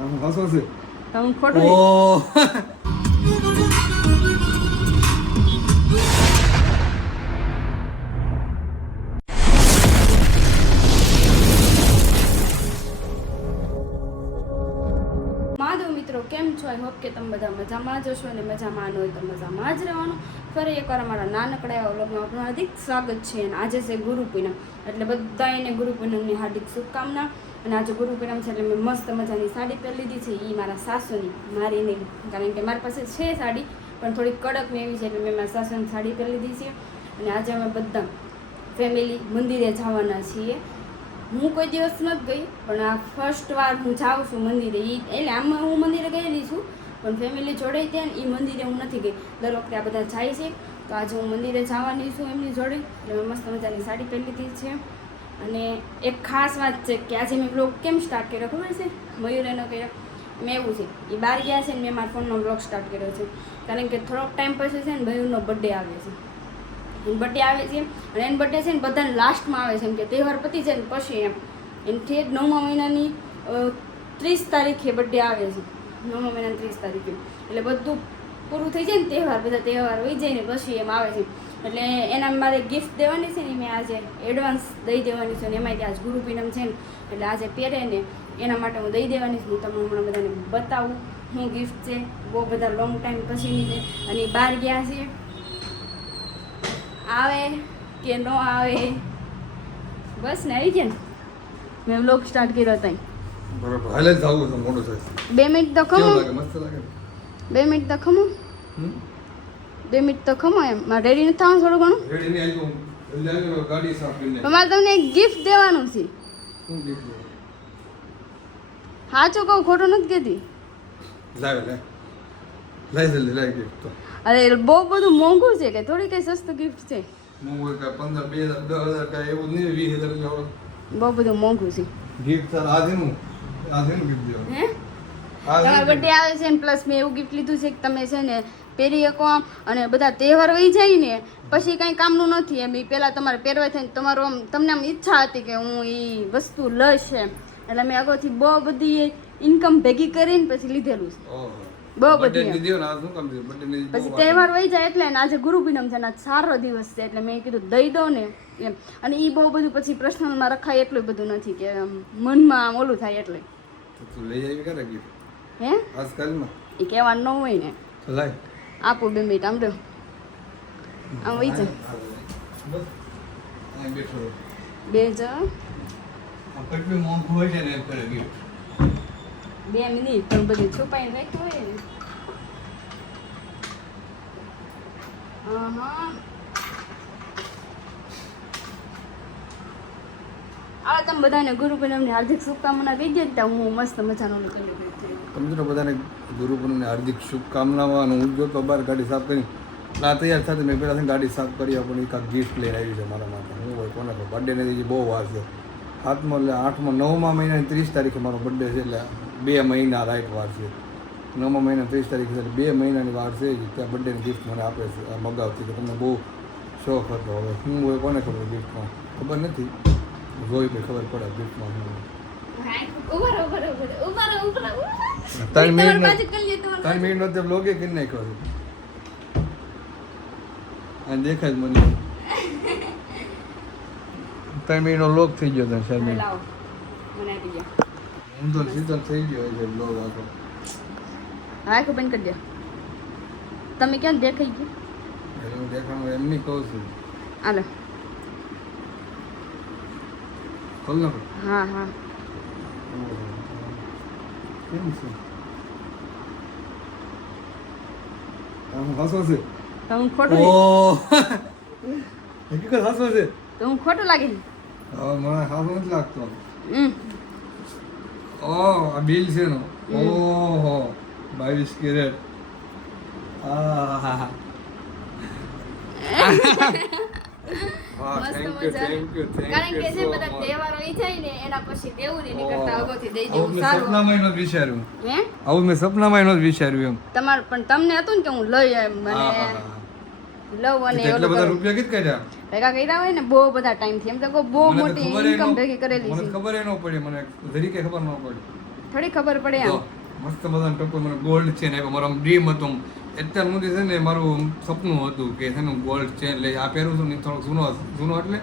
આમ હસો છે હું ખોટું ઓ માધવ મિત્રો કેમ છો? આઈ હોપ કે તમે બધા મજામાં જ હશો અને મજામાં હોય તો મજામાં જ રહેવાનું. ફરી એકવાર અમારા નાનકડા એવા વ્લોગમાં આપનું હાર્દિક સ્વાગત છે. અને આજે છે ગુરુ પૂનમ, એટલે બધાને ગુરુ પૂનમની હાર્દિક શુભકામના. અને આજે ગુરુ પૂનમ છે એટલે મેં મસ્ત મજાની સાડી પહેરી લીધી છે. એ મારા સાસુની, મારી નહીં, કારણ કે મારી પાસે છે સાડી પણ થોડી કડક ને એવી છે, એટલે મેં મારા સાસુની સાડી પહેરી લીધી છે. અને આજે અમે બધા ફેમિલી મંદિરે જવાના છીએ. હું કોઈ દિવસ નથી ગઈ, પણ આ ફર્સ્ટ વાર હું જાઉં છું મંદિરે. એટલે આમાં હું મંદિરે ગયેલી છું, પણ ફેમિલી જોડે ત્યાં ને એ મંદિરે હું નથી ગઈ. દર વખતે આ બધા જાય છે, તો આજે હું મંદિરે જવાની છું એમની જોડે. એટલે મેં મસ્ત મજાની સાડી પહેરી લીધી છે. અને એક ખાસ વાત છે કે આજે મેં બ્લોગ કેમ સ્ટાર્ટ કર્યો ખબર છે? મયુર એનો કર્યો મેં એવું છે, એ બહાર ગયા છે ને મેં મારા ફોનનો બ્લોગ સ્ટાર્ટ કર્યો છે, કારણ કે થોડોક ટાઈમ પછી છે ને મયુરનો બર્થડે આવે છે. બર્થડે આવે છે અને એનો બર્થડે છે ને બધાને લાસ્ટમાં આવે છે, એમ કે તહેવાર પતી જાય ને પછી એમથી 9મા મહિનાની 30 તારીખે બર્થડે આવે છે. 9મા મહિનાની 30 તારીખે એટલે બધું પૂરું થઈ જાય ને તહેવાર, બધા તહેવાર હોઈ જાય ને પછી એમ આવે છે. એટલે એના મારે ગિફ્ટ દેવાની છે ને, મેં આજે એડવાન્સ દઈ દેવાની છે. અને એમાંય આજ ગુરુ પૂનમ છે ને, એટલે આજે પહેરે ને એના માટે હું દઈ દેવાની છું. હું તમને હમણાં બધાને બતાવું શું ગિફ્ટ છે. બહુ બધા લોંગ ટાઈમ પછીની છે અને એ બહાર ગયા છે. આવે કે ન આવે, બસ ને આવી ગયા ને. મેં વ્લોગ સ્ટાર્ટ કર્યો હતા બરાબર હાલે જ આવું છે મોટો સાઈઝ 2 મિનિટ તો ખમો, લાગે મસ્ત લાગે 2 મિનિટ તો ખમો, 2 મિનિટ તો ખમો. એમ મારે રેડી નથી થવાનું થોડું ઘણું. રેડી નહીં આવી તો જલ્દી આવી ગાડી સાફ કરીને પણ મારે તમને એક ગિફ્ટ દેવાનું છે. શું ગિફ્ટ દે સાચું કહું, ખોટું નથી કહેતી. લાવે લાય જલ્દી લાય ગિફ્ટ તો અરે બહુ બધું મોંઘું છે કે થોડી કઈ સસ્તું ગિફ્ટ છે? હું હોય કે 15 2000 10000 કાંઈ એવું નહીં 20000 જેવું બહુ બધું મોંઘું છે. ગિફ્ટ સર આજનું ગિફ્ટ દેવાનું હે તમારો બર્થડે આવે છે ને, પ્લસ મેં એવું ગિફ્ટ લીધું છે કે તમે છે ને પહેરી શકો અને બધા તહેવાર વહી જાય ને પછી કાંઈ કામનું નથી. એમ એ પહેલાં તમારે પહેરવા થાય ને તમારું આમ તમને આમ ઈચ્છા હતી કે હું એ વસ્તુ લઈશ એમ, એટલે મેં અગાઉથી બહુ બધી ઇન્કમ ભેગી કરીને પછી લીધેલું છે. બહુ બધી પછી તહેવાર વહી જાય એટલે ને આજે ગુરુ પૂનમ છે ને આજ સારો દિવસ છે, એટલે મેં કીધું દઈ દો ને એમ. અને એ બહુ બધું પછી પર્સનલમાં રખાય એટલું બધું નથી કે મનમાં આમ ઓલું થાય, એટલે લઈ આવી કરે ગિફ્ટ હે આજકાલમાં એ કહેવાનું ન હોય ને. તો લાય આપું 2 મિનિટ આમ દો, આમ વહી જાય બસ આ બેઠો બે જ આ કેટલું મોંઘું હોય છે ને એમ કરે ગિફ્ટ 2 મિનિટ પણ બધું છુપાઈને રાખ્યું હોય ને. આ તમે બધાને ગુરુ પૂનમની હાર્દિક શુભકામના કહી દે તો હું મસ્ત મજાનું કરી દઉં. તમને બધાને ગુરુ પૂનમની હાર્દિક શુભકામનાઓ. અને હું જો તો બહાર ગાડી સાફ કરી આ તૈયાર સાથે મેં પહેલાં ગાડી સાફ કરી પણ એકાદ ગિફ્ટ લઈને આવી છે મારા માટે. હું હોય કોને બર્થડેને હજી બહુ વાર છે. 7મા 8મા 9મા મહિનાની 30 તારીખે મારો બર્થડે છે, એટલે 2 મહિના રાઈટ વાર છે. 9મા મહિના 30 તારીખે એટલે 2 મહિનાની વાર છે. ત્યાં બર્થડેની ગિફ્ટ મને આપે છે આ મગાવતી, તો તમને બહુ શોખ હતો. હવે હું હોય કોને ખબર ગિફ્ટમાં ખબર નથી, જોઈ તો ખબર પડે ગિફ્ટમાં હું 3 મિનિટ નો બ્લોગે કરી નાખ્યો છે. અને દેખાય જ મને 3 મિનિટનો લોક થઈ ગયો હતો શર્મી. હું તો સીધો થઈ ગયો છે બ્લોગ આખો. આખો બંધ કરી દે. તમે ક્યાં દેખાઈ ગયું? હું દેખાણું એમ નહીં કહું છું. હાલો ખોલ નાખો. હા હા કેમ છે આમ હસો છે તો હું ખોટું ઓ હકીકત હસો છે તો હું ખોટું લાગે ને. હવે મને હાસો નથી લાગતો. હમ ઓ આ બિલ છે નો ઓહો 22 કેરેટ. આહાહા વાહ થેન્ક યુ કારણ કે જે બધા તહેવાર હોય જાય ને એના પછી દેવું ને કરતા અગોથી દઈ દેવું સારું. સપનામાં નો વિચાર્યું હે આવું મેં સપનામાં નો વિચાર્યું એમ. તમાર પણ તમને હતું ને કે હું લઈ એમ મને લવ અને એટલે બધા રૂપિયા કીધ કાઢ્યા ભેગા કર્યા હોય ને બહુ બધા ટાઈમ થી, એમ તો બહુ મોટી ઇન્કમ ભેગી કરેલી મને છે. ખબર ન પડી, મને જરીકે ખબર ન પડી. થોડી ખબર પડે તો આમ મસ્ત મજાનું ટપ્પુ મને ગોલ્ડ ચેન આપ્યો. મારો ડ્રીમ હતું. અત્યાર સુધી છે ને મારું સપનું હતું કે છે ને ગોલ્ડ ચેન લઈ આ પહેરું છું ને થોડોક જૂનો એટલે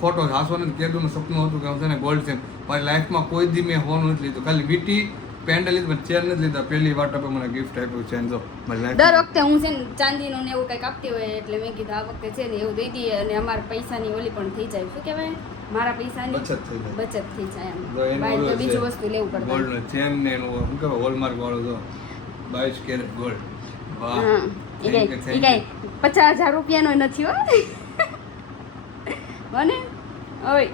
ખોટો હાસો ને કેદુનું સપનું હતું કે હું છે ને ગોલ્ડ ચેન મારી લાઈફમાં કોઈ દી મેં હોનું નથી લીધું. ખાલી વીટી પેન્ડલ લીધું પણ ચેન નથી લીધા. પહેલી વાર ટપ્પુ મને ગિફ્ટ આપ્યું ચેન. જો મારી લાઈફ દર વખતે હું છે ને ચાંદીનું ને એવું કંઈક આપતી હોય એટલે મેં કીધું આ વખતે છે ને એવું દઈ દઈએ અને અમારા પૈસાની ઓલી પણ થઈ જાય. શું કહેવાય? મારા પૈસાની બચત થઈ જાય. બચત થઈ જાય એમ. તો એનું બહાર તો ઓલું બીજું છે. વસ્તુ લેવું પડતું. ગોલ્ડનો ચેન ને એનું શું કહેવાય હોલમાર્ક વાળો તો 22 કેરેટ ગોલ્ડ. વાહ હા એ Thank you, કઈ thank you. 50,000 રૂપિયાનો નથી હો મને ઓય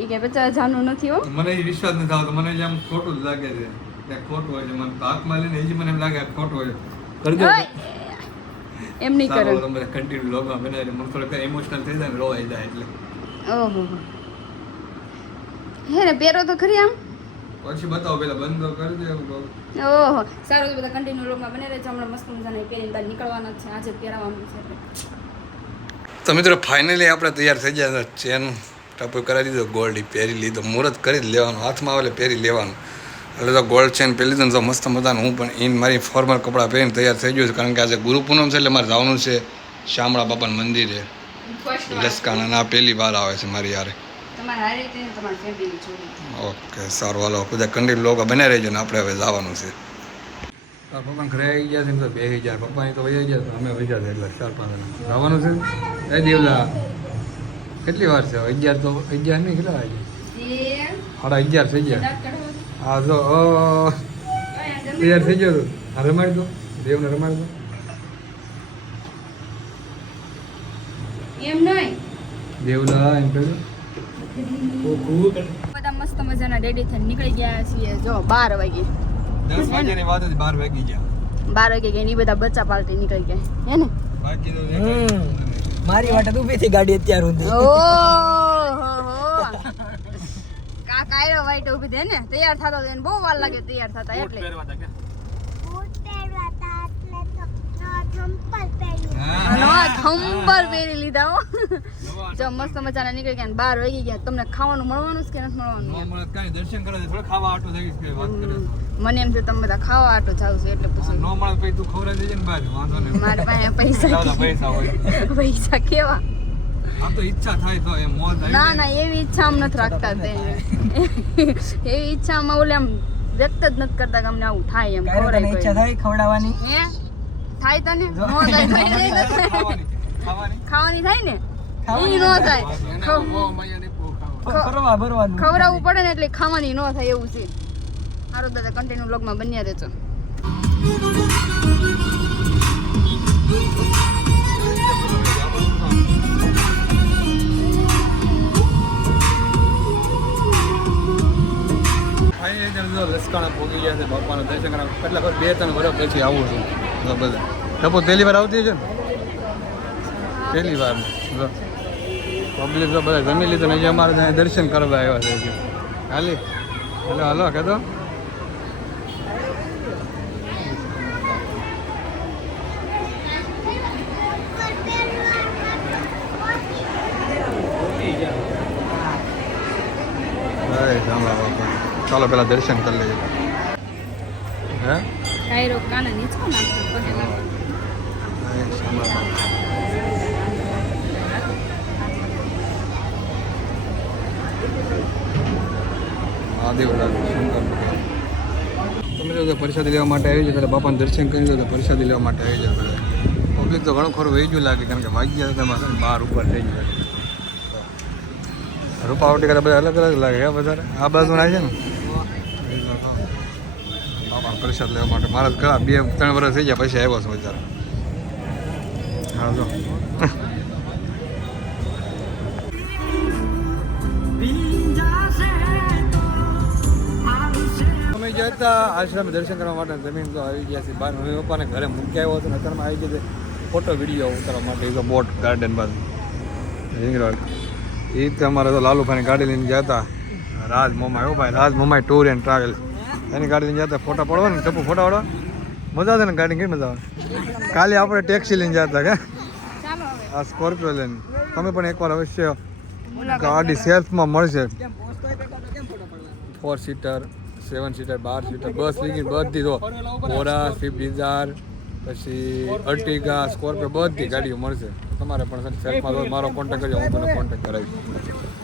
એ કઈ 50,000 નું નથી હો. મને એ વિશ્વાસ નથી આવતો. મને જેમ ખોટું જ લાગે છે કે ખોટું હોય છે. મને હાથમાં લઈને એ જ મને એમ લાગે આ ખોટું હોય કરજો. ઓય, એમ નહીં કરે. સારું તમે કન્ટિન્યુ લોગમાં બનાવી મને થોડુંક ઇમોશનલ થઈ જાય ને રોવાઈ જાય એટલે ઓહો હે ને પહેરો તો ખરી આમ. પછી બતાવો પેલા બંધ તો કરી દે એવું કહું. ઓહો સારું તો બધા કન્ટિન્યુ લોગમાં બને રહેજો. હમણાં મસ્ત મજાના પહેરીને બહાર નીકળવાના જ છે. આજે જ પહેરાવાનું છે એટલે. તો મિત્રો ફાઇનલી આપણે તૈયાર થઈ ગયા. ચેન ટપુ કરાવી દીધો. ગોલ્ડ પહેરી લીધો. મુહૂર્ત કરી જ લેવાનું. હાથમાં આવે પહેરી લેવાનું. એટલે તો ગોલ્ડ ચેન પહેરી લીધો ને તો મસ્ત મજાનું હું પણ ઇન મારી ફોર્મલ કપડાં પહેરીને તૈયાર થઈ ગયું છે. કારણ કે આજે ગુરુ પૂનમ છે એટલે મારે જવાનું છે શામળા બાપાના મંદિરે લસકાણા. પહેલી વાર આવે છે મારી યારે. તમારે હારે તે તમારી ફેમિલી જોડે. ઓકે સારું હાલો બધા કંડી લોકો બને રહેજો ને આપણે હવે જવાનું છે. પપ્પા ઘરે આવી ગયા છે ને તો 2000 પપ્પાની તો વહી ગયા અમે વહી ગયા એટલે 4-5 જણા જવાનું છે. એ દેવલા કેટલી વાર છે 11 તો 11 નહીં કેટલા વાગે? 11:30 થઈ ગયા. હા જો તૈયાર થઈ ગયો તું. હા રમાડી દો દેવને રમાડી દો. એમ નહીં દેવલા એમ કહ્યું બધા મસ્ત મજાના રેડી થઈને નીકળી ગયા છીએ. જો 12 વાગે 10 વાગ્યાની વાત હતી 12 વાગી ગયા. 12 વાગે ગયા ને ઈ બધા બચ્ચા પાલટી નીકળી ગયા હે ને. બાકી તો મારી વાટે ઊભી થઈ ગાડી અત્યાર સુધી. ઓહો કા કાયરો વાઈટ ઊભી થે ને તૈયાર થતો એને બહુ વાર લાગે તૈયાર થતા એટલે. નવા થંપર પહેરી લીધા હો. જો મસ્ત મજાના નીકળી ગયા ને 12 વાગી ગયા. તમને ખાવાનું મળવાનું છે કે નથી મળવાનું? કાંઈ દર્શન કરે થોડા ખાવા આટો થઈ ગઈ વાત કરે. મને એમ થયું તમે બધા ખાવા આટો જાવ છો એટલે પૂછ્યું. નો મળે પછી તું ખવડાવી દેજે ને બાજુ વાંધો નહીં. મારા પાસે પૈસા પૈસા હોય પૈસા કેવા? આમ તો ઈચ્છા થાય તો એમ મોજ આવી ના જાય. ના એવી ઈચ્છા આમ નથી રાખતા તે. એવી ઈચ્છામાં ઓલે આમ વ્યક્ત જ નથી કરતા કે અમને આવું થાય એમ કાંઈ તને ઈચ્છા ખવડાય થાય ખવડાવવાની? હે થાય તને નો થાય ખાવાની ખાવાની ખાવાની થાય ને ખાવાની ઈ નો થાય એને બહુ મજા નહીં બહુ ખાવા. ફરવા ભરવાનું ખવડાવવું પડે ને એટલે ખાવાની નો થાય એવું છે. સારું દાદા કન્ટિન્યુ વ્લોગમાં બન્યા રહેજો. લસકાણા ભોગી ગયા છે બાપાના દર્શન કરવા. કેટલા 2-3 વર્ષ પછી આવું છું. બધા ટપો પહેલી વાર આવતી છે ને પહેલી વાર પબ્લિક તો બધા જમી લીધું ને હજી અમારે ત્યાં દર્શન કરવા આવ્યા છે હજી. હાલી હેલો હાલો કહેતો ચાલો પેલા દર્શન કરી લઈએ. હે કાયરો કાના નીચે નાખતો પગે લાગે. તમે જો પ્રસાદી લેવા માટે આવી જાય બાપાને દર્શન કરી દો તો પ્રસાદી લેવા માટે આવી જાય. પબ્લિક તો ઘણું ખરું વહી ગયું લાગે કારણ કે વાગ્યા તમારે 12 ઉપર થઈ ગયું. રૂપાવટી કરે બધા અલગ અલગ લાગે વધારે. આ બાજુ ના છે ને બાપા પ્રસાદ લેવા માટે મારા ઘણા 2-3 વર્ષ થઈ ગયા પછી આવ્યો છું વધારે. હા જો અમે ગયા હતા આશ્રમ દર્શન કરવા માટે જમીન તો આવી ગયા છે બહાર. મમ્મી પપ્પાને ઘરે મૂકી આવ્યો હતો ને અત્યારમાં આવી ગયા ફોટો વિડીયો ઉતારવા માટે એ તો બોટ ગાર્ડન બાજુ હિંગરોડ. એ રીતે અમારે તો લાલુભાઈની ગાડી લઈને ગયા હતા. રાજ મોમાઈ હો ભાઈ રાજ મોમાઈ ટૂર એન્ડ ટ્રાવેલ એની ગાડી લઈને ગયા હતા. ફોટા પડવા ને ટપુ ફોટા પાડવા મજા આવે ને ગાડી કેવી મજા આવે. કાલે આપણે ટેક્સી લઈને ગયા હતા કે આ સ્કોર્પિયો લઈને. તમે પણ એકવાર અવશ્ય ગાડી સેલ્ફમાં મળશે 4 સીટર 7 સીટર 12 સીટર બસ લીધી બધી જો ઓરા સ્વિફ્ટ ડિઝાયર પછી અર્ટિગા સ્કોર્પિયો બધી ગાડીઓ મળશે તમારે પણ સેલ્ફમાં મારો કોન્ટેક્ટ કરજો હું તમને કોન્ટેક્ટ કરાવીશ